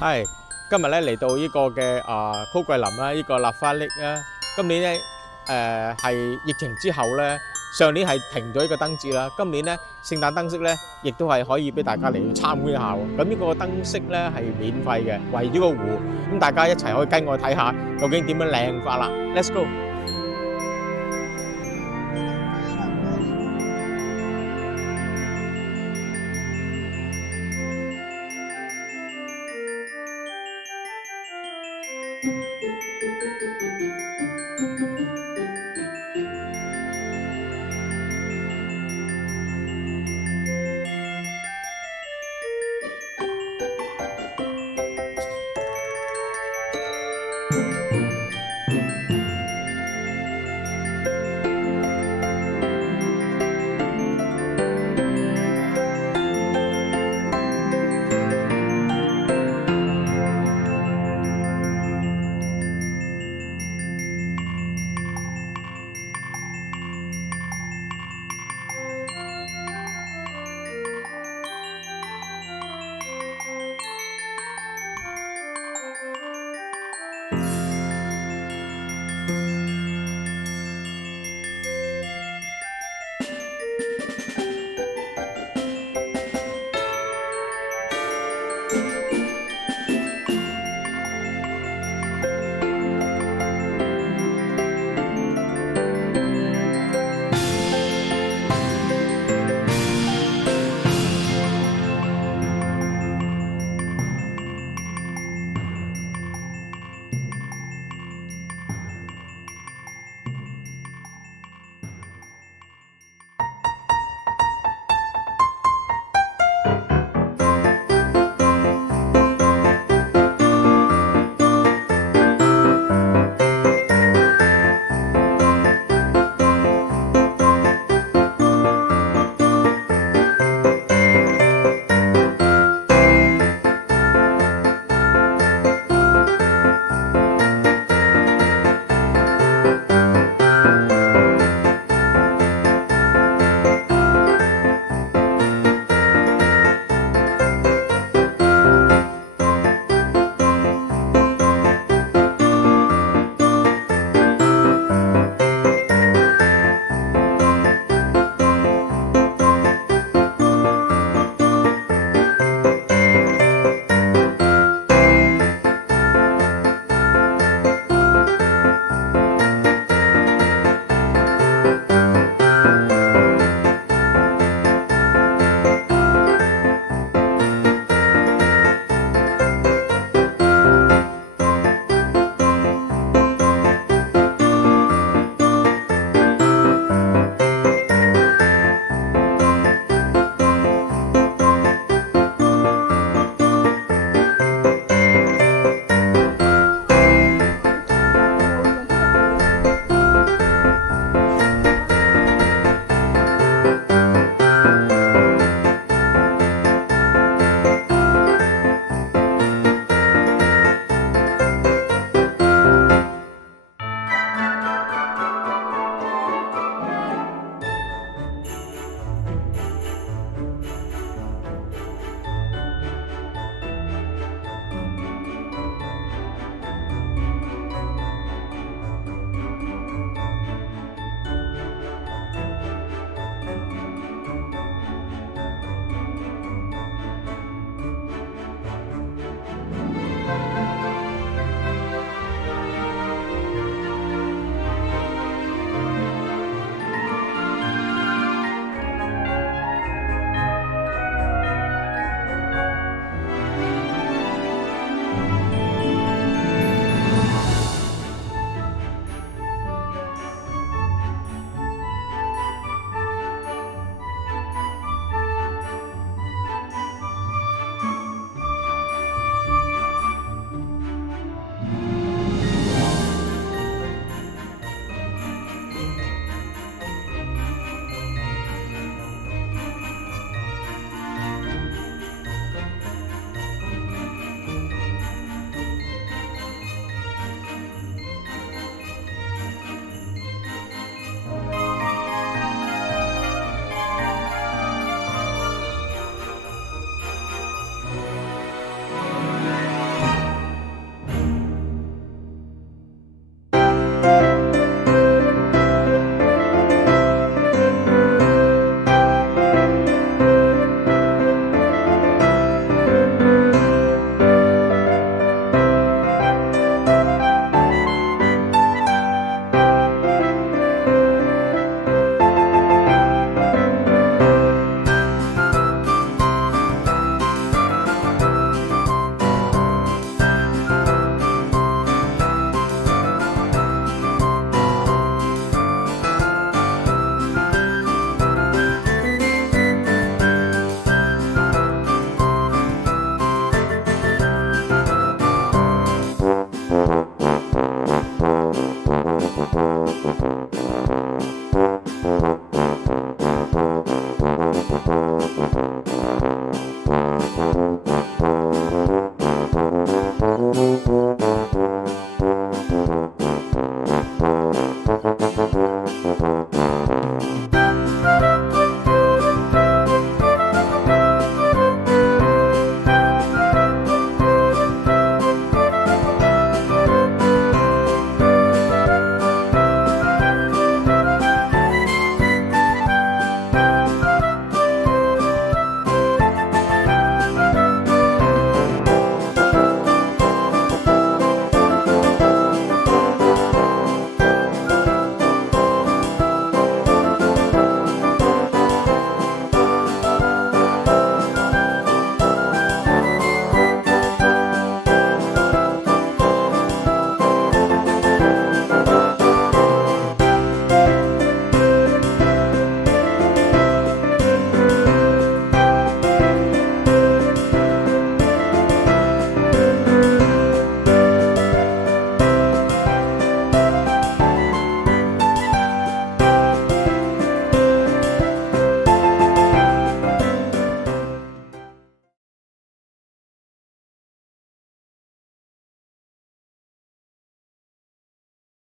係今日咧嚟到呢個嘅Coquitlam啦，呢個Lafarge啦。今年咧係疫情之後咧，上年係停咗呢個燈節啦。今年咧聖誕燈飾咧，亦都係可以俾大家嚟去參觀一下喎。咁呢個燈飾咧係免費嘅，圍住個湖，咁大家一齊可以跟我睇下究竟點樣靚法啦。Let's go！